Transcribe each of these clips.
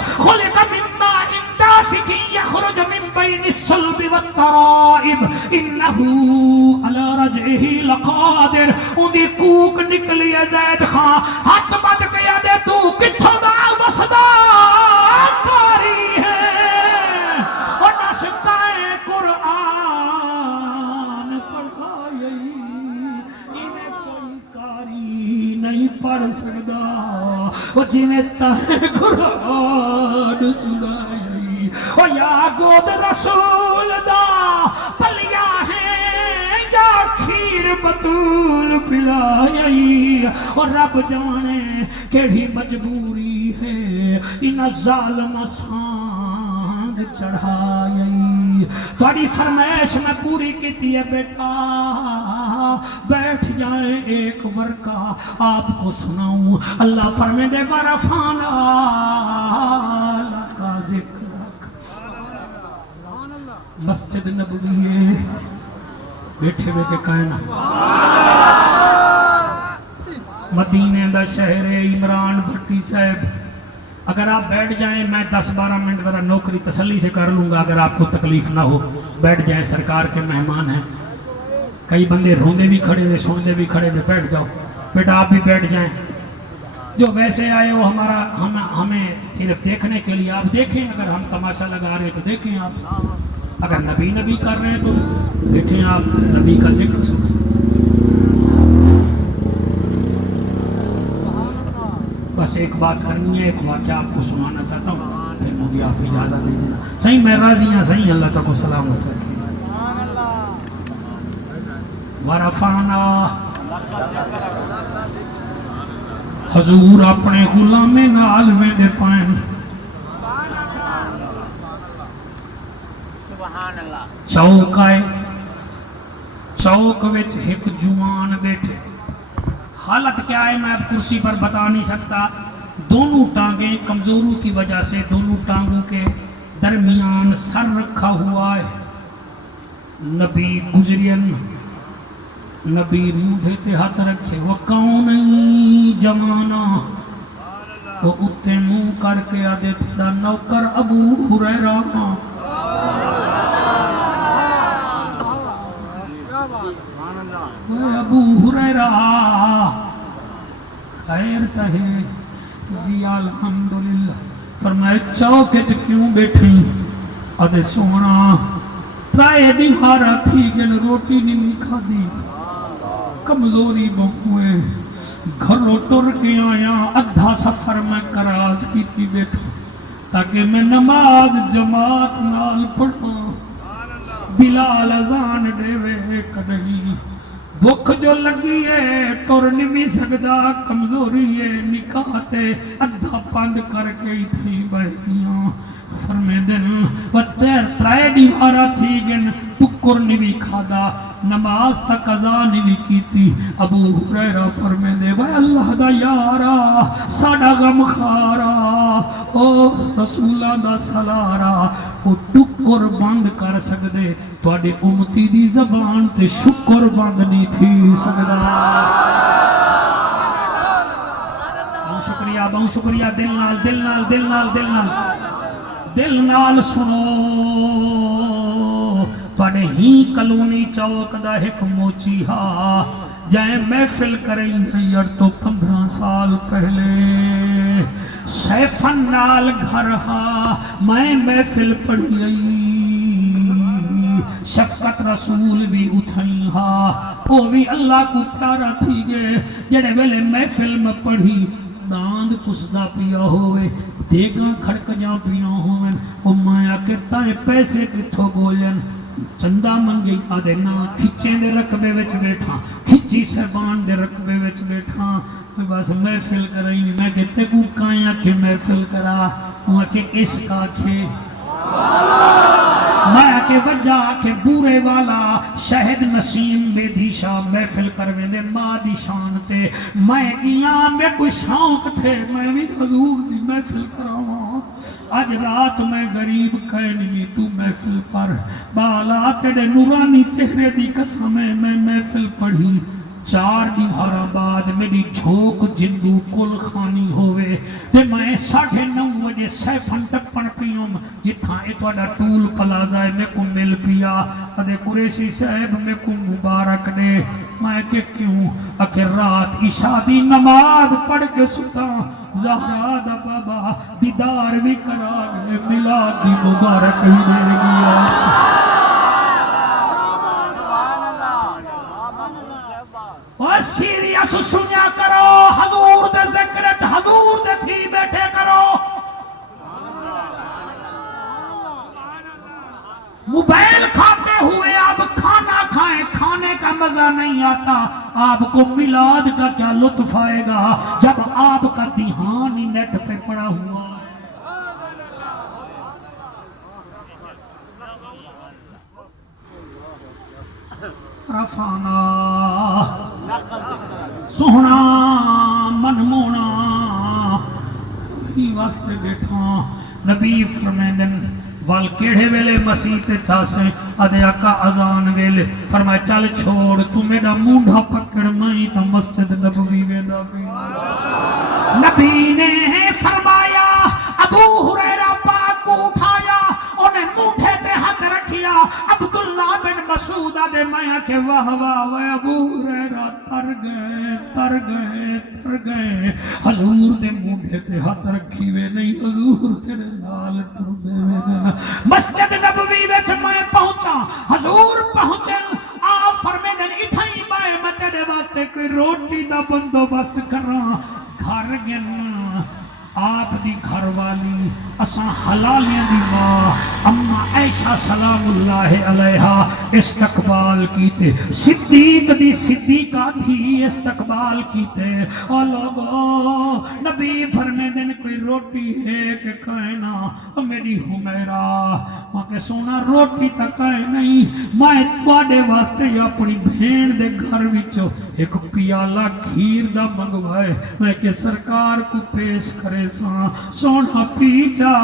خلق من ماء دافق يخرج من بين الصلب والترائب انه على رجعه لقادر. اندی کوک نکلی زید خان ہاتھ بد کیا دے تو کتھوں دا وسدا کاری ہے اور نسکائے قرآن پڑھائی انہیں کوئی کاری نہیں پڑھ سکدا وہ جنہیں تاہے قرآن سنائی. اور یا گود رسول دا پلیا ہے یا کھیر بطول پلائی اور رب جانے کیڑی مجبوری ہے ان ظالم سانگ چڑھائی. تھوڑی فرمائش میں پوری کیتی ہے بیٹا بیٹھ جائیں ایک ورقہ آپ کو سناؤں. اللہ فرمائے دے ورفانا لکا ذکرک. مسجد نبوی ہے بیٹھے بیٹھے کائنا مدینے دا شہر عمران بھٹی صاحب. اگر آپ بیٹھ جائیں میں 10-12 منٹ ذرا نوکری تسلی سے کر لوں گا اگر آپ کو تکلیف نہ ہو. بیٹھ جائیں سرکار کے مہمان ہیں. کئی بندے روندے بھی کھڑے ہوئے سوندے بھی کھڑے ہوئے. بیٹھ جاؤ بیٹا آپ بھی بیٹھ جائیں. جو ویسے آئے ہو ہمیں صرف دیکھنے کے لیے آپ دیکھیں. اگر ہم تماشا لگا رہے ہیں تو دیکھیں آپ. اگر نبی کر رہے ہیں تو بیٹھیں آپ نبی کا ذکر سنیں. بس ایک بات کرنی ہے ایک واقعہ آپ کو سنانا چاہتا ہوں پھر مجھے آپ اجازت دے دینا. صحیح میں راضی ہوں صحیح اللہ کا کو سلامت رکھے. ورفانا حضور اپنے غلام نال ویندے پائن چوک آئے. چوک وچ ایک جوان بیٹھے. حالت کیا ہے میں اب کرسی پر بتا نہیں سکتا. دونوں ٹانگیں کمزوروں کی وجہ سے دونوں ٹانگوں کے درمیان سر رکھا ہوا ہے. نبی گزرین نبی موڈے تے ہاتھ رکھے. وہ کون جوانا وہ اتے منہ کر کے آدھے تیرا نوکر ابو ہریرہ. ابو ہریرہ خیر تہے جی الحمدللہ. فرمائے چوکچ کیوں بیٹھیں آدھے سونا ترائے دیوارا تھی گن روٹی نہیں کھا دی کمزوری بہوئے گھروں ٹر کے آیا ادھا سفر میں کراز کی تھی بیٹھا تاکہ میں نماز جماعت نال پڑھا. بلال اذان دیوے کدہیں بھوک جو لگی ہے ٹر نہیں سکدا کمزوری ہے نکاح تے ادھا پند کر کے تھی بہ گیاں. فرمے دن و تیر ترائے دیوارا تھی گن ٹکر نہیں کھادا نماز تا قضا نہیں کیتی. ابو ہریرہ فرمے دے بھائی اللہ دا یارا ساڑا غم خارا او رسولہ دا سلارا او ٹکر بند کر سکدے تواڈے امتی دی زبان تے شکر بند نہیں تھی سکدا. بہت شکریہ دل نال دل نال دل نال دل نال دل نال سنو. تواڈے ہی کلونی چوک دا ایک موچی ہا جائیں محفل کریں ہے تو 15 سال پہلے سیفن نال گھر ہا میں محفل پڑھی آئی. شفقت رسول بھی اٹھائی ہا وہ بھی اللہ کو پیارا تھی گے. جڑے ویلے محفل میں پڑھی داند کسدا پیا ہوئے دیگاں کھڑک جاں پیا ہوئے. او مایا کہ تائیں پیسے کتھو گولن چندہ منگی آدھے نا کھچیں دے رقبے وچ بیٹھا کھچی سہبان دے رقبے وچ بیٹھا. میں بس محفل کرائی نہیں میں کہتے کو کائیں کہ محفل کرا وہ کہ عشق آکھے میں کہ وجہ کہ بورے والا شہد نسیم میں دی شاہ محفل کرویں دے ماں دی شان تے میں گیاں میں کوئی شوق تھے میں بھی حضور دی محفل کراواں. آج رات میں غریب کہنی تو محفل پر بالا تیرے نورانی چہرے دی قسم میں محفل پڑھی. 4 دیوارہ بعد میری جھوک جندو کل خانی ہوئے تے میں 9:30 بجے یہ سیفن ٹپن پیوں جتھاں اے توڑا ٹول پلازا ہے میں کو مل پیا ادھے قریشی صاحب میں کو مبارک دے میں کہ کیوں اکر رات عشاء دی نماز پڑھ کے ستا زہرا دا بابا دیدار بھی کرا گئے میلاد دی مبارک بھی دے گیا سیریس سنیا کرو حضور دے ذکرت حضور دے تھی بیٹھے کرو موبائل کھاتے ہوئے آپ کھانا کھائیں کھانے کا مزہ نہیں آتا آپ کو میلاد کا کیا لطف آئے گا جب آپ کا دھیان ہی نیٹ پہ پڑا ہوا ہے رفانا سونا منمونا ہی واسطے بیٹھا نبی فرمیندن وال کیڑے ویلے مسیح تے چاسے ادھے آقا اذان ویلے فرمائے چل چھوڑ تو میرا مونڈھا پکڑ میں تا مسجد نبوی ویندا بھی نبی نے فرمایا ابو ہریرہ پاک کو اٹھایا انہیں مونڈھے تے ہاتھ رکھیا عبداللہ بن مسعود دے میں کہ واہ واہ واہ ابو ہریرہ تر گئے حضور دے مونڈھے تے ہاتھ رکھی وے نہیں حضور تیرے نال ٹر دے وے مسجد نبوی وچ میں پہنچا حضور پہنچن آپ فرمیندن اتھائی میں تیرے واسطے کوئی روٹی دا بندوبست کراں گھر گن آپ دی گھر والی اساں حلالیں دی ماں اما عائشہ سلام اللہ علیہا استقبال کیتے صدیق دی صدیقہ تھی استقبال کیتے اور لوگو نبی فرمیندن کوئی روٹی ہے کہ کہنا میری حمیرہ ماں کے سونا روٹی تک ہے نہیں میں توڑے واسطے اپنی بھین دے گھر وچو ایک پیالہ کھیر دا منگوائے میں کہ سرکار کو پیش کرے سونا پی جا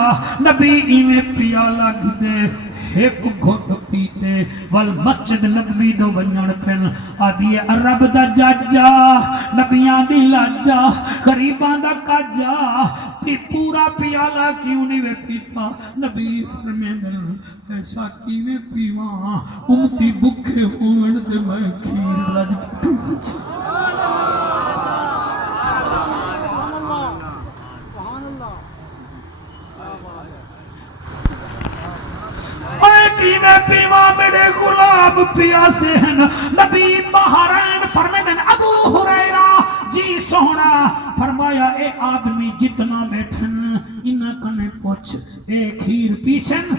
نبی ایمیں پیالہ گھدے ایک گھٹ پیتے والمسجد نبوی دو ونجن پن آدھی عرب دا جاجا نبیان دی لاجا غریبان دا کاجا پی پورا پیالہ کیوں نہیں وے پیتا نبی فرمیندن ایسا کیویں پیواں امتی بکھے ہوئن دے میں کھیر لج پیچھے میں پیوا میرے غلام پیاسے ہیں نبی بحرین فرمیدن ابو ہریرہ جی سونا فرمایا اے آدمی جتنا بیٹھن انہاں کنے پوچھ اے کھیر پیسن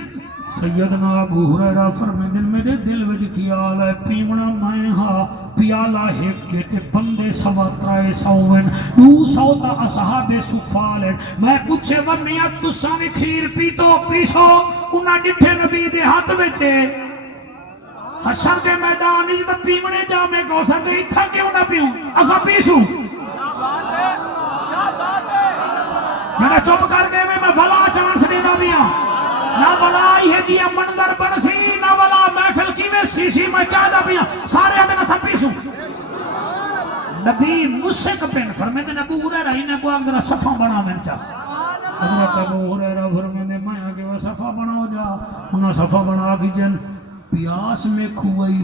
سیدنا ابو ہریرہ فرمیدن میرے دل وچ خیال ہے پیمنا میں ہاں پیالہ ہیک کے تے بندے سوا ترائے سوین 200 تا اصحاب سفالن میں پوچھے ورنیا تساں وی کھیر پیتو پیسو انہاں ڈٹھے نبی دے ہاتھ وچے حشر دے میدان وچ تے پیمنے جامے کوثر دے اتھا کیوں نہ پیوں اساں پیسوں جڑا چپ کر کے میں بھلا چانس دیندا پیاں نہ بلا یہ جی منظر بنسی نہ بلا محفل کی میں سی میں کہہ پیا سارے آدھے نہ سب پیسوں نبی مشک پین فرمیدن ابو ہریرہ انہیں کو آگ در صفحہ بنا مرچا حضرت ابو ہریرہ فرمیدن میں آگے وہ صفحہ بنا ہو جا انہا صفحہ بنا آگی جن پیاس میں کھوئی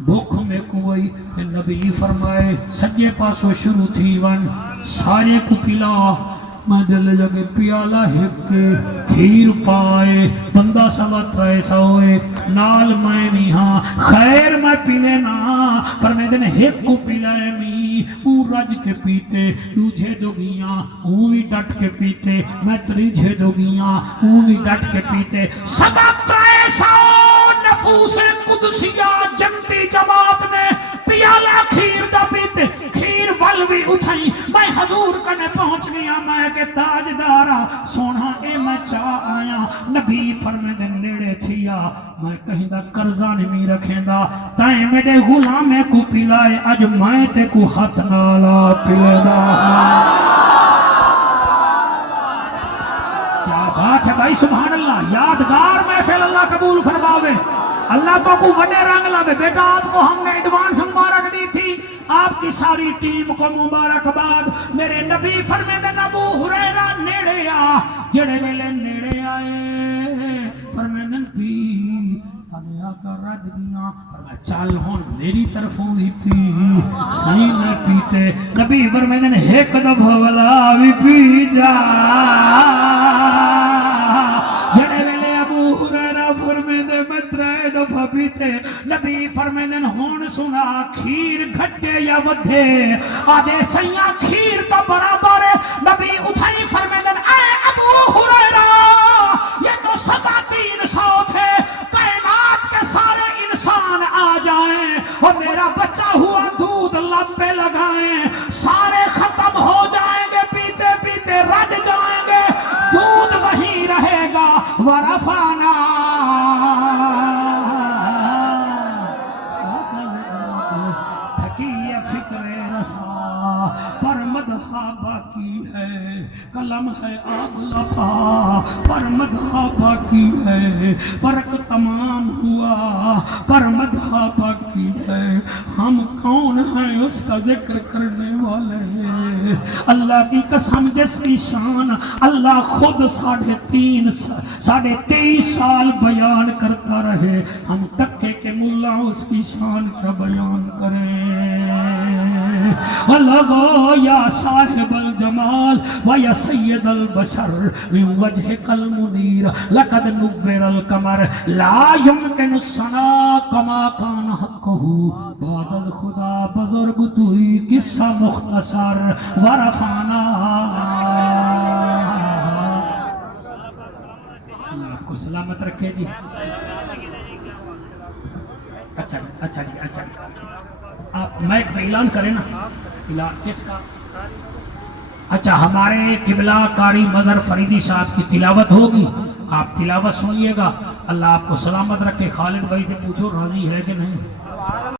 بھوک میں کوئی نبی فرمائے سجے پاسو شروع تھی ون سارے کو پلا میں دل جگہ پیالہ ہک کے کھیر پائے بندہ سوا ترائے سوئے نال میں بھی ہاں خیر میں پی لینا فرمیدن ہک کو پلائے می رج کے پیتے دوجھے دو گیاں بھی ڈٹ کے پیتے میں تریجھے دو گیاں بھی ڈٹ کے پیتے سوا ترائے سو نفوس قدسیہ جنتی جماعت نے پیالہ کھیر دا پیتے کھیر والوی اٹھائی میں حضور کنے پہنچ گیا میں کہ تاجدارا سونا اے میں چاہ آیا نبی فرمیدن نیڑے چھیا میں کہیں دا قرضہ نہیں رکھیں دا تائیں میرے غلامے کو پلائے اج میں تے کو ہاتھ نالا پلے دا کیا بات ہے بھائی سبحان اللہ یادگار محفل اللہ قبول فرماوے اللہ کو وڈے رنگ لاوے بیٹا آپ کو ہم نے ایڈوانس مبارک دی تھی آپ کی ساری ٹیم کو مبارکباد میرے نبی فرمیدن ابو ہریرہ نیڑے آ جڑے ویلے گیا فرمایا چل ہن میری طرفوں بھی پی صحیح میں پیتے نبی فرماتے ہیں ایک دفعہ والا بھی پی جا جڑے ویلے ابو ہریرہ فرمیندے میں ترے دفعہ پیتے نبی فرمیندے ہن سنا کھیر گھٹے یا ودھے آدھے سیاں کھیر کا برابر ہے نبی اٹھائی فرمیندے اے ابو ہریرہ یہ تو 350 تھے کائنات کے سارے انسان آ جائیں اور میرا بچہ ہوا دودھ لب پہ لگائیں سارے ختم ہو جائیں گے پیتے پیتے رج جائیں گے دودھ وہی رہے گا ورفانا تھکی فکر رسا پر مدحہ باقی ہے کلم ہے آگ لپا پر مدحہ باقی ہے فرق تمام ہوا پر مدحہ باقی ہے ہم کون ہیں اس کا ذکر کرنے والے اللہ کی قسم جس کی شان اللہ خود 23.5 سال بیان کرتا رہے ہم ٹکے کے ملا اس کی شان کیا بیان کریں لگو یا صاحب الجمال و یا سید البشر من وجهك المنیر لقد نور القمر لا يمكن الصنا كما كان حقه بعد خدا بزرگ تو ہی قصہ مختصر ورفانا اللہ آپ کو سلامت رکھے جی اچھا جی آپ مائک میں اعلان کریں نا اعلان کس کا اچھا ہمارے قبلہ قاری مظہر فریدی صاحب کی تلاوت ہوگی آپ تلاوت سنیے گا اللہ آپ کو سلامت رکھے خالد بھائی سے پوچھو راضی ہے کہ نہیں